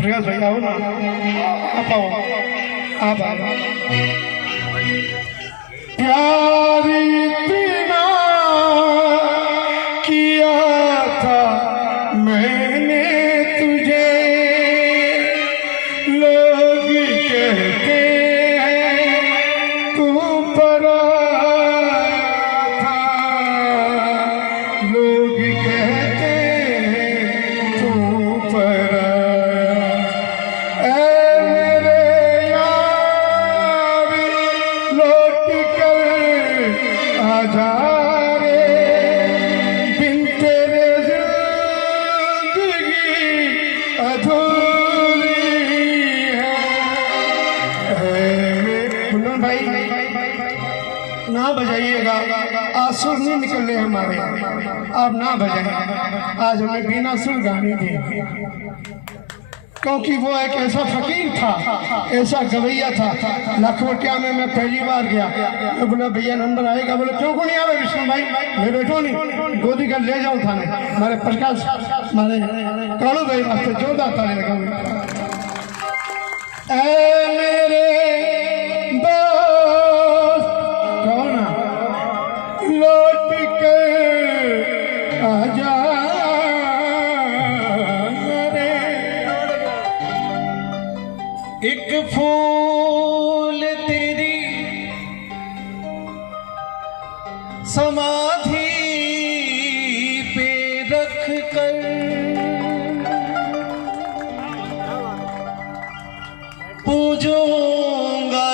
प्रकाश भैया हो ना, आप आओ, आप आओ। प्यार इतना किया था मैंने तुझे, लोग कहते हैं तू पराया था, लोग कहते हैं तू पराया। ऐ मेरे यार लौट कर आजा रे, बिन तेरे जिंदगी अधूरी है। कुंदन भाई ना बजाइएगा, आंसू नहीं निकल रहे हमारे, आप ना बजाइए। आज हमें बिना सुर गाने दी, क्योंकि वो एक ऐसा फकीर था, ऐसा गवैया था। लखवटिया में मैं पहली बार गया, मैं बोला भैया नंबर आएगा, बोले क्यों को नहीं आवे विष्णु भाई, मैं बैठो नहीं, गोदी का ले जाओ थाने। हमारे प्रकाश हमारे कालू भाई वास्ते जोरदार ताली लगाओ। ऐ मेरे दोस्त कौन लौट कर आजा रे, एक फूल तेरी समाधि पे रख कर, पूजूंगा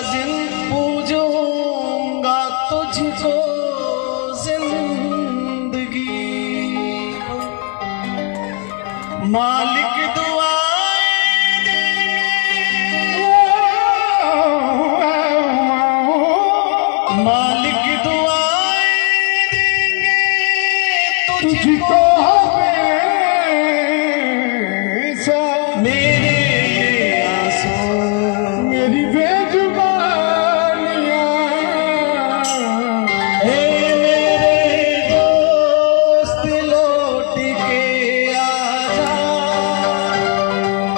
तुझको जिंदगी, मालिक दुआएं देंगे, मालिक दुआएं देंगे तुझको हमेशा। मेरे ये आंसू मेरी बेजुबानियां, हे मेरे दोस्त लौट के आजा,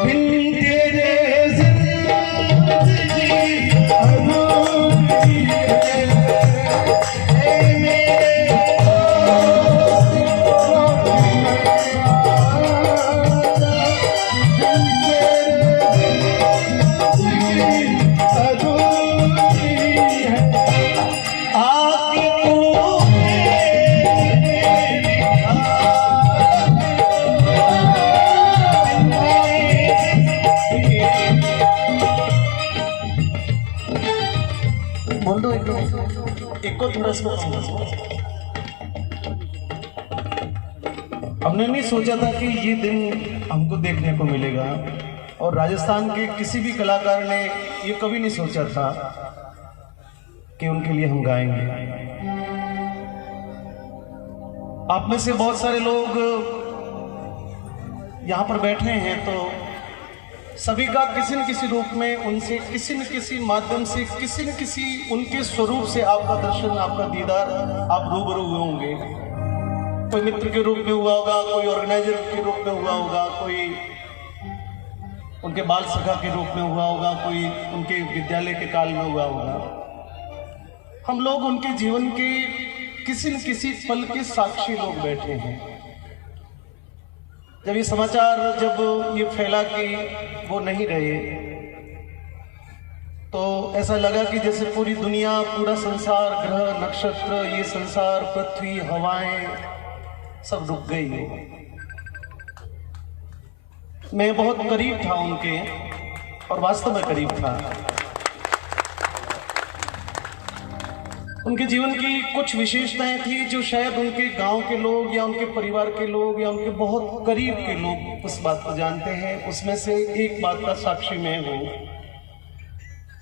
बिन तेरे जिंदगी अधूरी है। हे मेरे दोस्त लौट के आजा, बिन तेरे जिंदगी अधूरी है। आके तू बोल दो, एक को थोड़ा सा। हमने नहीं सोचा था कि ये दिन हमको देखने को मिलेगा, और राजस्थान के किसी भी कलाकार ने ये कभी नहीं सोचा था कि उनके लिए हम गाएंगे। आप में से बहुत सारे लोग यहाँ पर बैठे हैं, तो सभी का किसी न किसी रूप में उनसे किसी न किसी माध्यम से किसी न किसी उनके स्वरूप से आपका दर्शन, आपका दीदार आप रूबरू हुए होंगे। कोई मित्र के रूप में हुआ होगा, कोई ऑर्गेनाइजर के रूप में हुआ होगा, कोई उनके बाल सखा के रूप में हुआ होगा, कोई उनके विद्यालय के काल में हुआ होगा। हम लोग उनके जीवन के किसी न किसी पल के साक्षी लोग बैठे हैं। जब ये समाचार जब ये फैला कि वो नहीं रहे, तो ऐसा लगा कि जैसे पूरी दुनिया, पूरा संसार, ग्रह नक्षत्र, ये संसार, पृथ्वी, हवाएं सब रुक गई हो। मैं बहुत करीब था उनके, और वास्तव में करीब था। उनके जीवन की कुछ विशेषताएं थी जो शायद उनके गांव के लोग या उनके परिवार के लोग या उनके बहुत करीब के लोग उस बात को जानते हैं। उसमें से एक बात का साक्षी मैं हूं,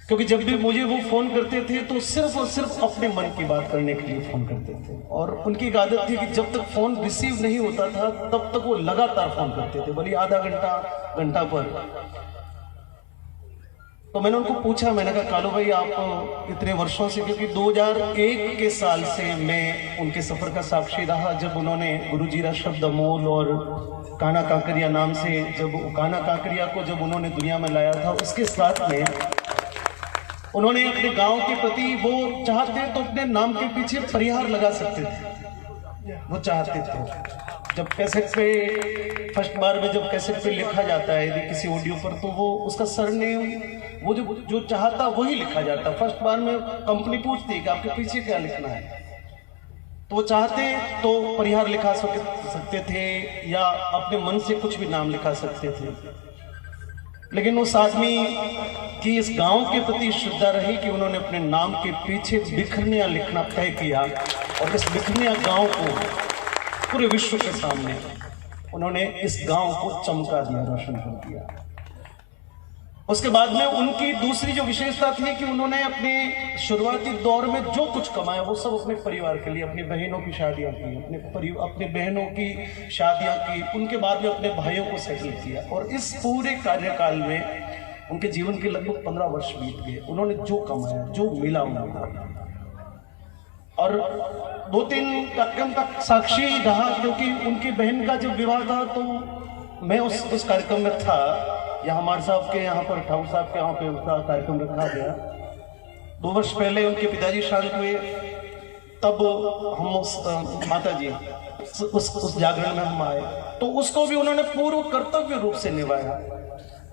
क्योंकि जब भी मुझे वो फोन करते थे तो सिर्फ और सिर्फ अपने मन की बात करने के लिए फोन करते थे। और उनकी एक आदत थी कि जब तक फोन रिसीव नहीं होता था तब तक वो लगातार फोन करते थे, भले आधा घंटा, घंटा पर। तो मैंने उनको पूछा, मैंने कहा कालू भाई आप इतने वर्षों से, क्योंकि 2001 के साल से मैं उनके सफ़र का साक्षी रहा, जब उन्होंने गुरुजीरा शब्द अमोल और काना काकरिया नाम से, जब काना काकरिया को जब उन्होंने दुनिया में लाया था, उसके साथ में उन्होंने अपने गांव के प्रति, वो चाहते तो अपने नाम के पीछे परिहार लगा सकते थे, वो चाहते थे। जब कैसेट पे फर्स्ट बार में जब कैसेट पे लिखा जाता है यदि किसी ऑडियो पर, तो वो उसका सरनेम वो जो चाहता वही लिखा जाता। फर्स्ट बार में कंपनी पूछती है कि आपके पीछे क्या लिखना है, तो वो चाहते तो परिहार लिखा सकते थे या अपने मन से कुछ भी नाम लिखा सकते थे। लेकिन उस आदमी की इस गांव के प्रति श्रद्धा रही कि उन्होंने अपने नाम के पीछे बिखरनिया लिखना तय किया, और इस बिखरनिया गांव को पूरे विश्व के सामने उन्होंने इस गांव को चमका दिया, रोशन कर दिया। उसके बाद में उनकी दूसरी जो विशेषता थी कि उन्होंने अपने शुरुआती दौर में जो कुछ कमाया वो सब अपने परिवार के लिए, अपनी बहनों की शादियां की, अपने बहनों की शादियां की, उनके बाद में अपने भाइयों को सेटल किया। और इस पूरे कार्यकाल में उनके जीवन के लगभग 15 वर्ष बीत गए। उन्होंने जो कमाया, जो मिला उन्होंने, और 2-3 कार्यक्रम का साक्षी रहा, क्योंकि उनकी बहन का जब विवाह था तो मैं उस कार्यक्रम में था। यहाँ हमारे साहब के यहाँ पर, ठाकुर साहब के यहाँ पे उसका कार्यक्रम रखा गया। 2 वर्ष पहले उनके पिताजी शांत हुए, तब हम माता जी उस जागरण में हम आए, तो उसको भी उन्होंने पूर्व कर्तव्य रूप से निभाया।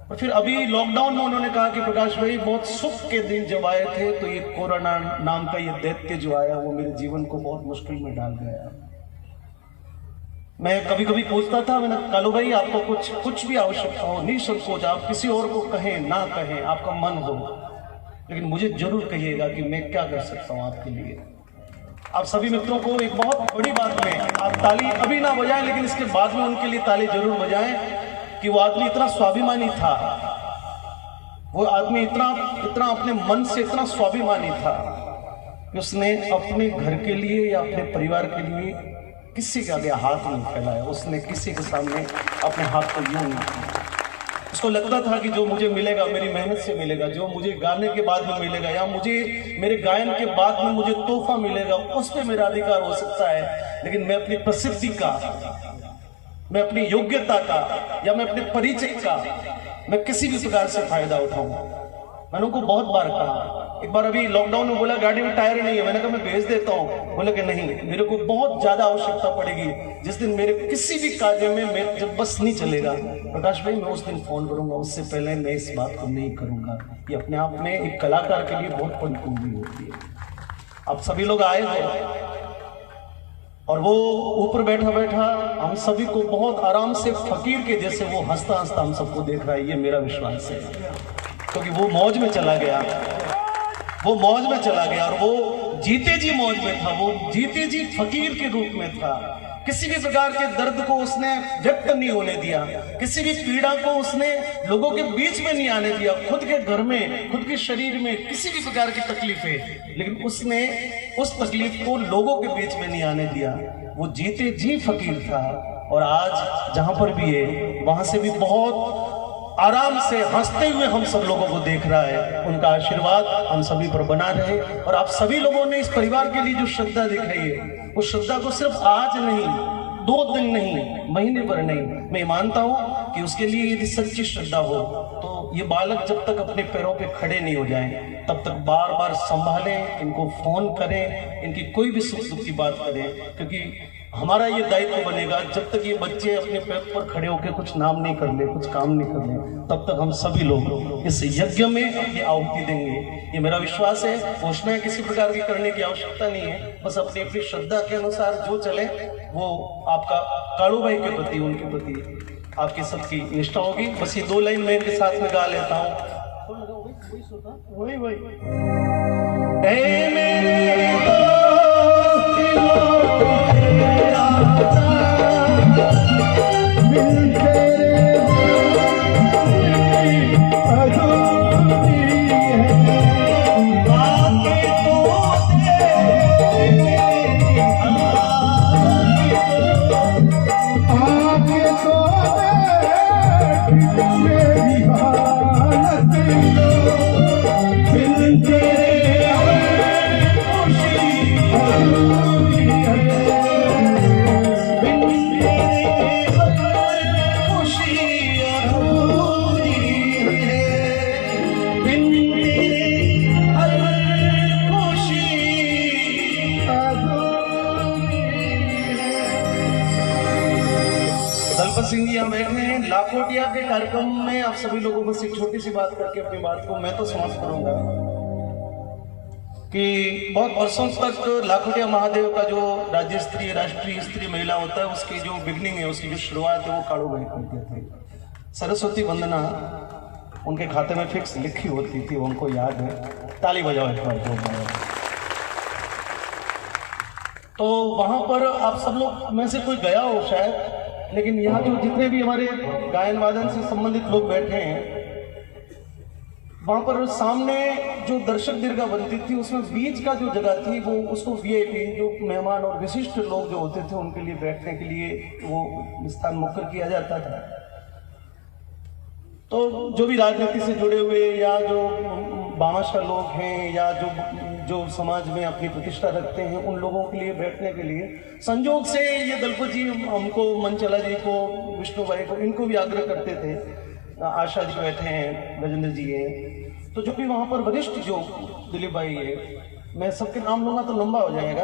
और फिर अभी लॉकडाउन में उन्होंने कहा कि प्रकाश भाई बहुत सुख के दिन जब आए थे तो ये कोरोना नाम का ये दैत्य जो आया वो मेरे जीवन को बहुत मुश्किल में डाल गया। मैं कभी कभी पूछता था, मैंने कालू भाई आपको कुछ भी आवश्यकता हो, निसंकोच आप किसी और को कहें ना कहें, आपका मन हो, लेकिन मुझे जरूर कहिएगा कि मैं क्या कर सकता हूँ आपके लिए। आप सभी मित्रों को एक बहुत बड़ी बात में, आप ताली अभी ना बजाएं, लेकिन इसके बाद में उनके लिए ताली जरूर बजाएं कि वो आदमी इतना स्वाभिमानी था, वो आदमी इतना अपने मन से इतना स्वाभिमानी था कि उसने अपने घर के लिए या अपने परिवार के लिए किसी के आगे हाथ नहीं फैलाया। उसने किसी के सामने अपने हाथ को यूं नहीं किया। उसको लगता था कि जो मुझे मिलेगा मेरी मेहनत से मिलेगा, जो मुझे गाने के बाद में मिलेगा या मुझे मेरे गायन के बाद में मुझे तोहफा मिलेगा, उस पर मेरा अधिकार हो सकता है, लेकिन मैं अपनी प्रसिद्धि का, मैं अपनी योग्यता का या मैं अपने परिचय का मैं किसी भी प्रकार से फायदा उठाऊं। मैंने उनको बहुत बार कहा। एक बार अभी लॉकडाउन में बोला गाड़ी में टायर नहीं है, मैंने कहा मैं भेज देता हूँ। बोले कि नहीं, मेरे को बहुत ज्यादा आवश्यकता पड़ेगी, जिस दिन मेरे किसी भी कार्य में मैं जब बस नहीं चलेगा प्रकाश भाई मैं उस दिन फोन करूंगा, उससे पहले मैं इस बात को नहीं करूंगा। ये अपने आप में एक कलाकार के लिए बहुत बड़ी कुंजी होती है। आप सभी लोग आए हो और वो ऊपर बैठा बैठा हम सभी को बहुत आराम से फकीर के जैसे वो हंसता हंसता हम सबको देख रहा है। ये मेरा विश्वास है, क्योंकि वो मौज में चला गया, वो मौज में चला गया और वो जीते जी मौज में था, वो जीते जी फकीर के रूप में था। किसी भी प्रकार के दर्द को उसने व्यक्त नहीं होने दिया, किसी भी पीड़ा को उसने लोगों के बीच में नहीं आने दिया। खुद के घर में, खुद के शरीर में किसी भी प्रकार की तकलीफ है, लेकिन उसने उस तकलीफ को लोगों के बीच में नहीं आने दिया। वो जीते जी फकीर था। और आज जहां पर भी है वहां से भी बहुत आराम से हंसते हुए हम सब लोगों को देख रहा है। उनका आशीर्वाद हम सभी पर बना रहे। और आप सभी लोगों ने इस परिवार के लिए जो श्रद्धा दिखाई है, उस श्रद्धा को सिर्फ आज नहीं, 2 दिन नहीं, महीने भर नहीं, मैं मानता हूं कि उसके लिए यदि सच्ची श्रद्धा हो तो ये बालक जब तक अपने पैरों पे खड़े नहीं हो जाएं तब तक बार बार संभालें, इनको फोन करें, इनकी कोई भी सुख दुख की बात करें, क्योंकि हमारा ये दायित्व बनेगा जब तक ये बच्चे अपने पैर पर खड़े होकर कुछ नाम नहीं कर ले, कुछ काम नहीं कर ले, तब तक हम सभी लोग इस यज्ञ में अपनी आहुति देंगे। ये मेरा विश्वास है। घोषणाएं किसी प्रकार की करने की आवश्यकता नहीं है, बस अपनी अपनी श्रद्धा के अनुसार जो चले वो आपका कालू भाई के प्रति, उनके प्रति आपकी सबकी निष्ठा होगी। बस ये 2 लाइन मैं इनके साथ में गा लेता हूँ। दलपत सिंह जी यहाँ बैठे हैं। लाखोटिया के कार्यक्रम में आप सभी लोगों को एक छोटी सी बात करके अपनी बात को मैं तो समाप्त करूंगा कि बहुत वर्षों तक लाखोटिया महादेव का जो राज्य स्तरीय राष्ट्रीय स्तरीय मेला होता है उसकी जो बिगनिंग है, उसकी जो शुरुआत है वो काड़ू भाई करते थे। सरस्वती वंदना उनके खाते में फिक्स लिखी होती थी, उनको याद है। ताली बजाओ एक बार जो। तो वहां पर आप सब लोग में से कोई गया हो शायद, लेकिन यहाँ जो जितने भी हमारे गायन वादन से संबंधित लोग बैठे हैं, वहां पर सामने जो दर्शक दीर्घा बनती थी उसमें बीच का जो जगह थी वो उसको वीआईपी जो मेहमान और विशिष्ट लोग जो होते थे उनके लिए बैठने के लिए वो स्थान मुकर किया जाता था। तो जो भी राजनीति से जुड़े हुए या जो भामाशाह लोग हैं या जो समाज में अपनी प्रतिष्ठा रखते हैं उन लोगों के लिए बैठने के लिए संजोग से ये दलपत जी हमको, मनचला जी को, विष्णु भाई को, इनको भी आग्रह करते थे। आशा जी बैठे हैं, गजेंद्र जी हैं, तो जो भी वहाँ पर वरिष्ठ जो दिलीप भाई है, मैं सबके नाम लूँगा तो लंबा हो जाएगा,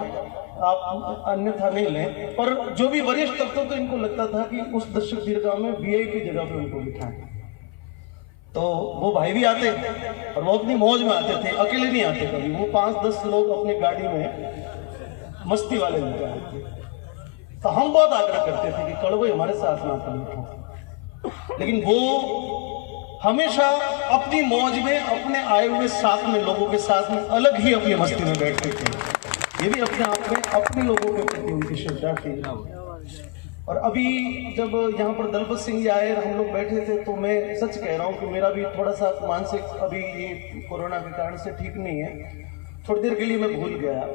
आप अन्यथा नहीं लें, पर जो भी वरिष्ठ तत्व तो इनको लगता था कि उस दर्शक दीर्घा में वीआईपी जगह पे उनको बिठाएं। तो वो भाई भी आते और वो अपनी मौज में आते थे, अकेले नहीं आते कभी। वो 5-10 लोग अपनी गाड़ी में मस्ती वाले लेके आए थे। तो हम बहुत आग्रह करते थे कि कड़वे हमारे साथ में आकर बैठो, लेकिन वो हमेशा अपनी मौज में अपने आए हुए साथ में लोगों के साथ में अलग ही अपनी मस्ती में बैठते थे। ये भी अपने आप में अपने लोगों के प्रति उनकी श्रद्धा थी। और अभी जब यहाँ पर दलपत सिंह जी आए और हम लोग बैठे थे तो मैं सच कह रहा हूँ कि मेरा भी थोड़ा सा मानसिक अभी ये कोरोना के कारण से ठीक नहीं है। थोड़ी देर के लिए मैं भूल गया,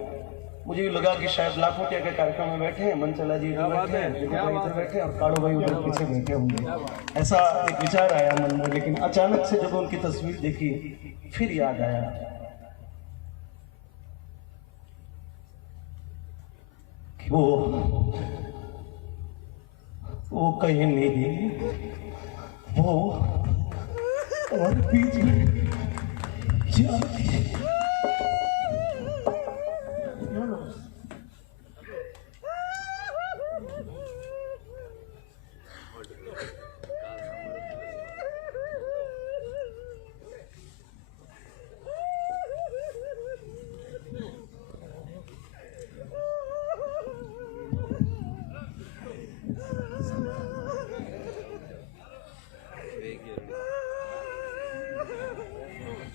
मुझे भी लगा कि शायद लाखोटिया के कार्यक्रम में बैठे हैं, मनचला जी इधर बैठे हैं, इधर बैठे और काड़ू भाई उधर पीछे बैठे होंगे, ऐसा एक विचार आया मन में। लेकिन अचानक से जब उनकी तस्वीर देखी फिर याद आया कि वो कहीं नहीं थी, वो और बीच में जा रही है।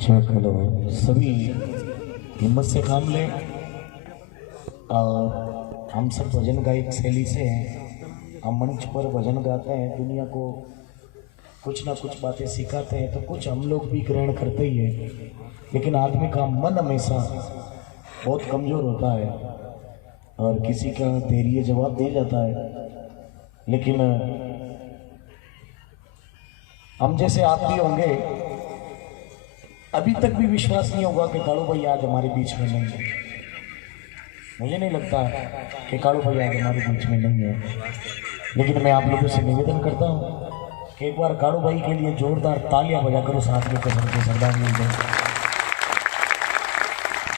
चलो सभी हिम्मत से काम लें। और हम सब भजन गायक शैली से हैं, हम मंच पर भजन गाते हैं, दुनिया को कुछ ना कुछ बातें सिखाते हैं, तो कुछ हम लोग भी ग्रहण करते ही हैं। लेकिन आदमी का मन हमेशा बहुत कमज़ोर होता है और किसी का धैर्य जवाब दे जाता है। लेकिन हम जैसे आप भी होंगे, अभी तक भी विश्वास नहीं होगा कि काड़ू भाई आज हमारे बीच में नहीं है। मुझे नहीं लगता कि काड़ू भाई आज हमारे बीच में नहीं है, लेकिन मैं आप लोगों से निवेदन करता हूँ कि एक बार काड़ू भाई के लिए जोरदार तालियां बजा करो, साथ में कसम के श्रद्धांजलि दें।